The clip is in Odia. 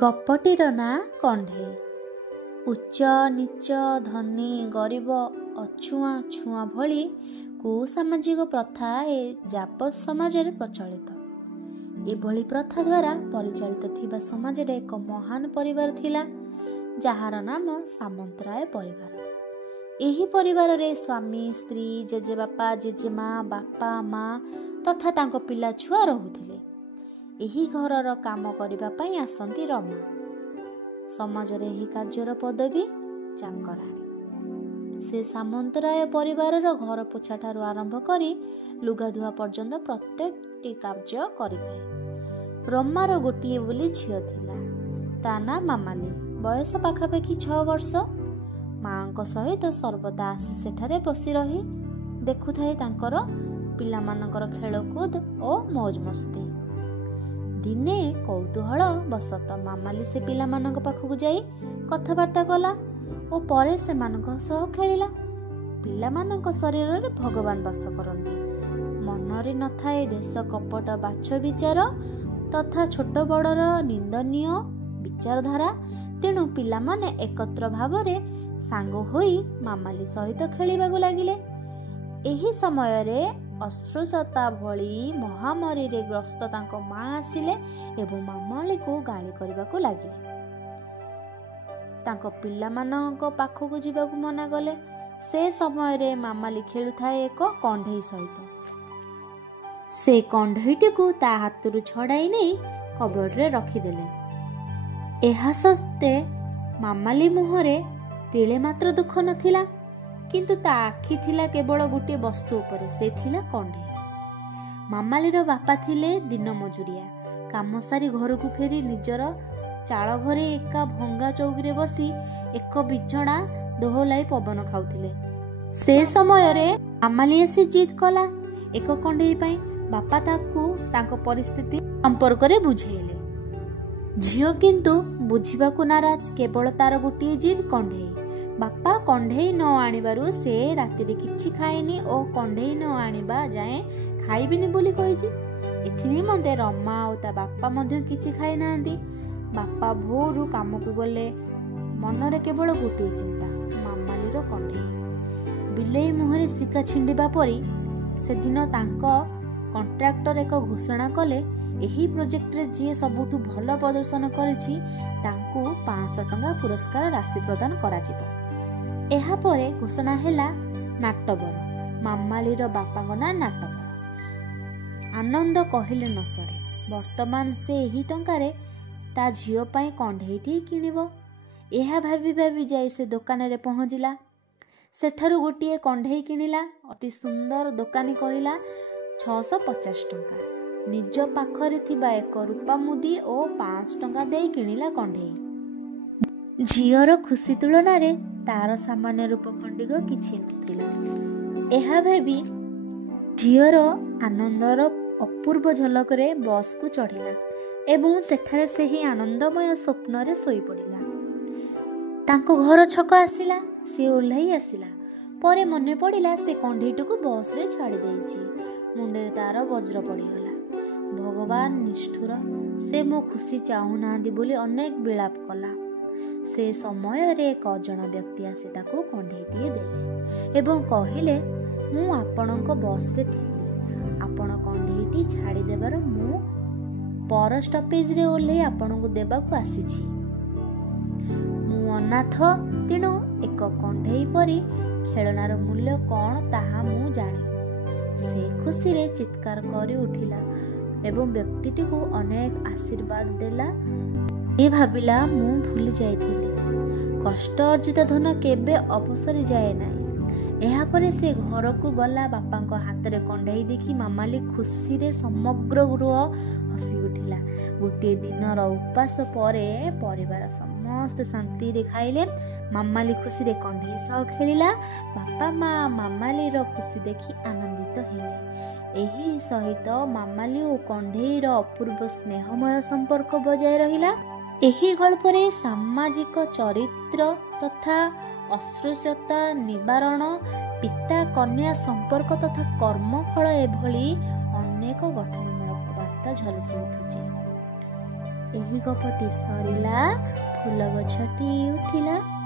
ଗପଟିର ନାଁ କଣ୍ଢେଇ। ଉଚ୍ଚ ନିଚ, ଧନୀ ଗରିବ, ଅଛୁଆଁ ଛୁଆଁ ଭଳି କୁସାମାଜିକ ପ୍ରଥା ଏ ଯାବତ ସମାଜରେ ପ୍ରଚଳିତ। ଏଭଳି ପ୍ରଥା ଦ୍ୱାରା ପରିଚାଳିତ ଥିବା ସମାଜରେ ଏକ ମହାନ ପରିବାର ଥିଲା, ଯାହାର ନାମ ସାମନ୍ତରାୟ ପରିବାର। ଏହି ପରିବାରରେ ସ୍ୱାମୀ, ସ୍ତ୍ରୀ, ଜେଜେବାପା, ଜେଜେମା, ବାପା, ମା ତଥା ତାଙ୍କ ପିଲା ଛୁଆ ରହୁଥିଲେ। ଏହି ଘରର କାମ କରିବା ପାଇଁ ଆସନ୍ତି ରମା। ସମାଜରେ ଏହି କାର୍ଯ୍ୟର ପଦବୀ ଚାକରାଣୀ। ସେ ସାମନ୍ତରାୟ ପରିବାରର ଘର ପୋଛାଠାରୁ ଆରମ୍ଭ କରି ଲୁଗାଧୁଆ ପର୍ଯ୍ୟନ୍ତ ପ୍ରତ୍ୟେକଟି କାର୍ଯ୍ୟ କରିଥାଏ। ରମାର ଗୋଟିଏ ବୋଲି ଝିଅ ଥିଲା। ତା ନାଁ ମାମାଲି। ବୟସ ପାଖାପାଖି 6 ବର୍ଷ। ମାଙ୍କ ସହିତ ସର୍ବଦା ଆସି ସେଠାରେ ବସି ରହି ଦେଖୁଥାଏ ତାଙ୍କର ପିଲାମାନଙ୍କର ଖେଳକୁଦ ଓ ମୌଜ ମସ୍ତି। ଦିନେ କୌତୂହଳ ବଶତଃ ମାମାଲି ସେ ପିଲାମାନଙ୍କ ପାଖକୁ ଯାଇ କଥାବାର୍ତ୍ତା କଲା ଓ ପରେ ସେମାନଙ୍କ ସହ ଖେଳିଲା। ପିଲାମାନଙ୍କ ଶରୀରରେ ଭଗବାନ ବାସ କରନ୍ତି। ମନରେ ନଥାଏ ଦେଶ କପଟ, ବାଛ ବିଚାର ତଥା ଛୋଟ ବଡ଼ର ନିନ୍ଦନୀୟ ବିଚାରଧାରା। ତେଣୁ ପିଲାମାନେ ଏକତ୍ର ଭାବରେ ସାଙ୍ଗ ହୋଇ ମାମାଲି ସହିତ ଖେଳିବାକୁ ଲାଗିଲେ। ଏହି ସମୟରେ ଅସ୍ପୃଶ୍ୟତା ଭଳି ମହାମାରୀରେ ଗ୍ରସ୍ତ ତାଙ୍କ ମା ଆସିଲେ ଏବଂ ମାମାଲିକୁ ଗାଳି କରିବାକୁ ଲାଗିଲେ। ତାଙ୍କ ପିଲାମାନଙ୍କ ପାଖକୁ ଯିବାକୁ ମନା କଲେ। ସେ ସମୟରେ ମାମାଲି ଖେଳୁଥାଏ ଏକ କଣ୍ଢେଇ ସହିତ। ସେ କଣ୍ଢେଇଟିକୁ ତା ହାତରୁ ଛଡ଼ାଇ ନେଇ କବରରେ ରଖିଦେଲେ। ଏହା ସତ୍ତ୍ୱେ ମାମାଲି ମୁହଁରେ ତିଳେ ମାତ୍ର ଦୁଃଖ ନଥିଲା। କିନ୍ତୁ ତା ଆଖି ଥିଲା କେବଳ ଗୋଟିଏ ବସ୍ତୁ ଉପରେ, ସେ ଥିଲା କଣ୍ଢେଇ। ମାମାଲିର ବାପା ଥିଲେ ଦିନ ମଜୁରିଆ। କାମ ସାରି ଘରକୁ ଫେରି ନିଜର ଚାଳ ଘରେ ଏକା ଭଙ୍ଗା ଚୌକିରେ ବସି ଏକ ବିଛଣା ଦୋହଲାଇ ପବନ ଖାଉଥିଲେ। ସେ ସମୟରେ ମାମାଲି ଆସି ଜିଦ୍ କଲା ଏକ କଣ୍ଢେଇ ପାଇଁ। ବାପା ତାକୁ ତାଙ୍କ ପରିସ୍ଥିତି ସମ୍ପର୍କରେ ବୁଝେଇଲେ। ଝିଅ କିନ୍ତୁ ବୁଝିବାକୁ ନାରାଜ। କେବଳ ତାର ଗୋଟିଏ ଜିଦ୍, କଣ୍ଢେଇ। ବାପା କଣ୍ଢେଇ ନ ଆଣିବାରୁ ସେ ରାତିରେ କିଛି ଖାଇନି ଓ କଣ୍ଢେଇ ନ ଆଣିବା ଯାଏଁ ଖାଇବିନି ବୋଲି କହିଛି। ଏଥି ନିମନ୍ତେ ରମା ଓ ତା ବାପା ମଧ୍ୟ କିଛି ଖାଇନାହାନ୍ତି। ବାପା ଭୋରୁ କାମକୁ ଗଲେ। ମନରେ କେବଳ ଗୋଟିଏ ଚିନ୍ତା, ମାମାଲିର କଣ୍ଢେଇ। ବିଲେଇ ମୁହଁରେ ଶିକା ଛିଣ୍ଡିବା ପରି ସେଦିନ ତାଙ୍କ କଣ୍ଟ୍ରାକ୍ଟର ଏକ ଘୋଷଣା କଲେ, ଏହି ପ୍ରୋଜେକ୍ଟରେ ଯିଏ ସବୁଠୁ ଭଲ ପ୍ରଦର୍ଶନ କରିଛି ତାଙ୍କୁ 500 ଟଙ୍କା ପୁରସ୍କାର ରାଶି ପ୍ରଦାନ କରାଯିବ। ଏହାପରେ ଘୋଷଣା ହେଲା ନାଟବର। ମାମାଲିର ବାପାଙ୍କ ନାଁ ନାଟବର। ଆନନ୍ଦ କହିଲେ ନ ସରେ। ବର୍ତ୍ତମାନ ସେ ଏହି ଟଙ୍କାରେ ତା ଝିଅ ପାଇଁ କଣ୍ଢେଇଟି କିଣିବ। ଏହା ଭାବି ଭାବି ଯାଇ ସେ ଦୋକାନରେ ପହଞ୍ଚିଲା। ସେଠାରୁ ଗୋଟିଏ କଣ୍ଢେଇ କିଣିଲା। ଅତି ସୁନ୍ଦର ଦୋକାନୀ କହିଲା 650 ଟଙ୍କା। ନିଜ ପାଖରେ ଥିବା ଏକ ରୂପା ମୁଦି ଓ 500 ଟଙ୍କା ଦେଇ କିଣିଲା କଣ୍ଢେଇ। ଝିଅର ଖୁସି ତୁଳନାରେ ତାର ସାମାନ୍ୟ ରୂପ ଖଣ୍ଡିକ କିଛି ନଥିଲା। ଏହା ଭାବି ଝିଅର ଆନନ୍ଦର ଅପୂର୍ବ ଝଲକରେ ବସ୍କୁ ଚଢ଼ିଲା ଏବଂ ସେଠାରେ ସେହି ଆନନ୍ଦମୟ ସ୍ୱପ୍ନରେ ଶୋଇପଡ଼ିଲା। ତାଙ୍କ ଘର ଛକ ଆସିଲା। ସେ ଓହ୍ଲାଇ ଆସିଲା ପରେ ମନେ ପଡ଼ିଲା ସେ କଣ୍ଢେଇଟିକୁ ବସ୍ରେ ଛାଡ଼ି ଦେଇଛି। ମୁଣ୍ଡରେ ତାର ବଜ୍ର ପଡ଼ିଗଲା। ଭଗବାନ ନିଷ୍ଠୁର, ସେ ମୋ ଖୁସି ଚାହୁଁନାହାନ୍ତି ବୋଲି ଅନେକ ବିଳାପ କଲା। ସେ ସମୟରେ ଏକ ଅଜଣା ବ୍ୟକ୍ତି ଆସି ତାକୁ କଣ୍ଢେଇଟିଏ ଦେଲେ ଏବଂ କହିଲେ, ମୁଁ ଆପଣଙ୍କ ବସ୍ରେ ଥିଲି। ଆପଣ କଣ୍ଢେଇଟି ଛାଡ଼ିଦେବାର ମୁଁ ପର ଷ୍ଟପେଜରେ ଓହ୍ଲାଇ ଆପଣଙ୍କୁ ଦେବାକୁ ଆସିଛି। ମୁଁ ଅନାଥ, ତେଣୁ ଏକ କଣ୍ଢେଇ ପରି ଖେଳନାର ମୂଲ୍ୟ କ'ଣ ତାହା ମୁଁ ଜାଣେ। ସେ ଖୁସିରେ ଚିତ୍କାର କରି ଉଠିଲା ଏବଂ ବ୍ୟକ୍ତିଟିକୁ ଅନେକ ଆଶୀର୍ବାଦ ଦେଲା। ଏ ଭାବିଲା, ମୁଁ ଭୁଲି ଯାଇଥିଲି, କଷ୍ଟ ଅର୍ଜିତ ଧନ କେବେ ଅପସରି ଯାଏ ନାହିଁ। ଏହାପରେ ସେ ଘରକୁ ଗଲା। ବାପାଙ୍କ ହାତରେ କଣ୍ଢେଇ ଦେଖି ମାମାଲି ଖୁସିରେ ସମଗ୍ର ଗୃହ ହସି ଉଠିଲା। ଗୋଟିଏ ଦିନର ଉପାସ ପରେ ପରିବାର ସମସ୍ତେ ଶାନ୍ତିରେ ଖାଇଲେ। ମାମାଲି ଖୁସିରେ କଣ୍ଢେଇ ସହ ଖେଳିଲା। ବାପା ମା ମାମାଲିର ଖୁସି ଦେଖି ଆନନ୍ଦିତ ହେଲେ। ଏହି ସହିତ ମାମାଲି ଓ କଣ୍ଢେଇର ଅପୂର୍ବ ସ୍ନେହମୟ ସମ୍ପର୍କ ବଜାୟ ରହିଲା। ଏହି ଗଳ୍ପରେ ସାମାଜିକ ଚରିତ୍ର ତଥା ଅସ୍ପୃଶ୍ୟତା ନିବାରଣ, ପିତା କନ୍ୟା ସମ୍ପର୍କ ତଥା କର୍ମଫଳ ଏଭଳି ଅନେକ ଗଠନମୂଳକ ବାର୍ତ୍ତା ଝଲସି ଉଠୁଛି। ଏହି ଗପଟି ସରିଲା। ଫୁଲ ଗଛଟି ଉଠିଲା।